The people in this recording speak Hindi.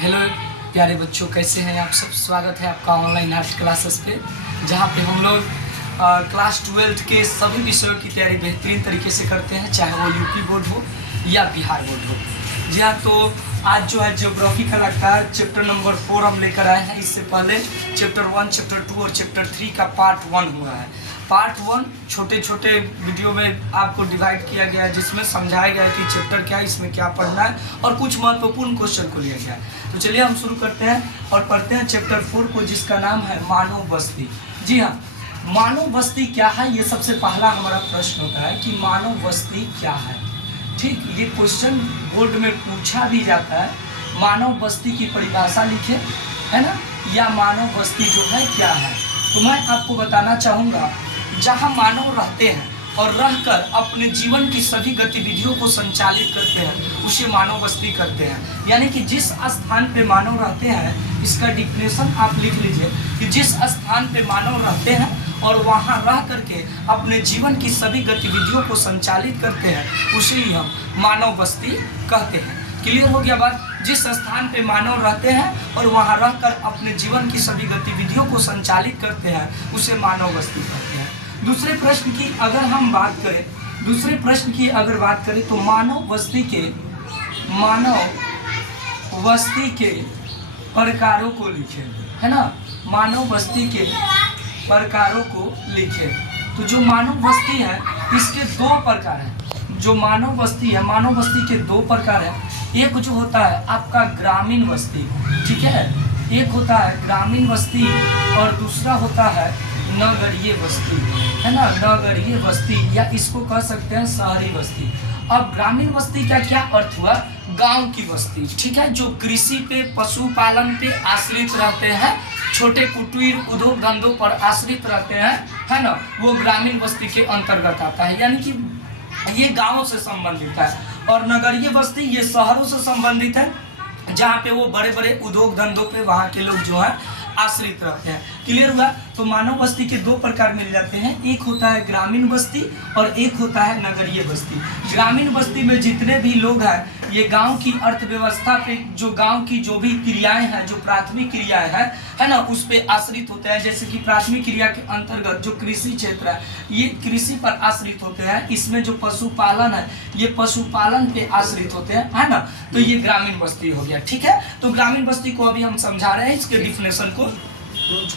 हेलो प्यारे बच्चों, कैसे हैं आप सब। स्वागत है आपका ऑनलाइन आर्ट क्लासेस पे, जहां पे हम लोग क्लास 12 के सभी विषयों की तैयारी बेहतरीन तरीके से करते हैं, चाहे वो यूपी बोर्ड हो या बिहार बोर्ड हो। जी हाँ, तो आज जो है ज्योग्राफी का लगता है चैप्टर नंबर 4 हम लेकर आए हैं। इससे पहले चैप्टर 1, चैप्टर 2 और चैप्टर 3 का पार्ट 1 हुआ है। पार्ट 1 छोटे छोटे वीडियो में आपको डिवाइड किया गया है, जिसमें समझाया गया है कि चैप्टर क्या है, इसमें क्या पढ़ना है और कुछ महत्वपूर्ण क्वेश्चन को लिया गया है। तो चलिए हम शुरू करते हैं और पढ़ते हैं चैप्टर 4 को, जिसका नाम है मानव बस्ती। जी हाँ, मानव बस्ती क्या है, ये सबसे पहला हमारा प्रश्न होता है कि मानव बस्ती क्या है। ठीक, ये क्वेश्चन बोर्ड में पूछा भी जाता है। मानव बस्ती की परिभाषा लिखे, है ना, या मानव बस्ती जो है क्या है। तो मैं आपको बताना चाहूँगा, जहाँ मानव रहते हैं और रहकर अपने जीवन की सभी गतिविधियों को संचालित करते हैं, उसे मानव बस्ती करते हैं। यानी कि जिस स्थान पे मानव रहते हैं, इसका डिफिनेशन आप लिख लीजिए कि जिस स्थान पे मानव रहते हैं और वहाँ रह करके अपने जीवन की सभी गतिविधियों को संचालित करते हैं, उसे ही हम मानव बस्ती कहते हैं। क्लियर हो गया बात। जिस स्थान पे मानव रहते हैं और वहाँ रहकर अपने जीवन की सभी गतिविधियों को संचालित करते हैं, उसे मानव बस्ती कहते हैं। दूसरे प्रश्न की अगर हम बात करें तो मानव बस्ती के प्रकारों को लिखें, है ना। मानव बस्ती के प्रकारों को लिखें। तो जो मानव बस्ती है, इसके दो प्रकार हैं। जो मानव बस्ती है, मानव बस्ती के दो प्रकार हैं। एक जो होता है आपका ग्रामीण बस्ती, ठीक है, एक होता है ग्रामीण बस्ती और दूसरा होता है नगरीय बस्ती, है ना। नगरीय बस्ती या इसको कह सकते हैं शहरी बस्ती। अब ग्रामीण बस्ती का क्या अर्थ हुआ, गांव की बस्ती, ठीक है, जो कृषि पे, पशुपालन पे आश्रित रहते हैं, छोटे कुटीर उद्योग धंधों पर आश्रित रहते हैं, है ना, वो ग्रामीण बस्ती के अंतर्गत आता है। यानी कि ये गाँव से संबंधित है। और नगरीय बस्ती ये शहरों से संबंधित है, जहाँ पे वो बड़े बड़े उद्योग धंधों पे वहाँ के लोग जो है आश्रित रहते हैं। क्लियर हुआ। तो मानव बस्ती के दो प्रकार मिल जाते हैं, एक होता है ग्रामीण बस्ती और एक होता है नगरीय बस्ती। ग्रामीण बस्ती में जितने भी लोग हैं, ये गांव की अर्थव्यवस्था पे, जो गांव की जो भी क्रियाएं हैं, जो प्राथमिक क्रियाएं हैं, है ना, उस पे आश्रित होते हैं। जैसे कि प्राथमिक क्रिया के अंतर्गत जो कृषि क्षेत्र है, ये कृषि पर आश्रित होते हैं। इसमें जो पशुपालन है, ये पशुपालन पे आश्रित होते हैं, है ना। तो ये ग्रामीण बस्ती हो गया, ठीक है। तो ग्रामीण बस्ती को अभी हम समझा रहे हैं, इसके डिफिनेशन को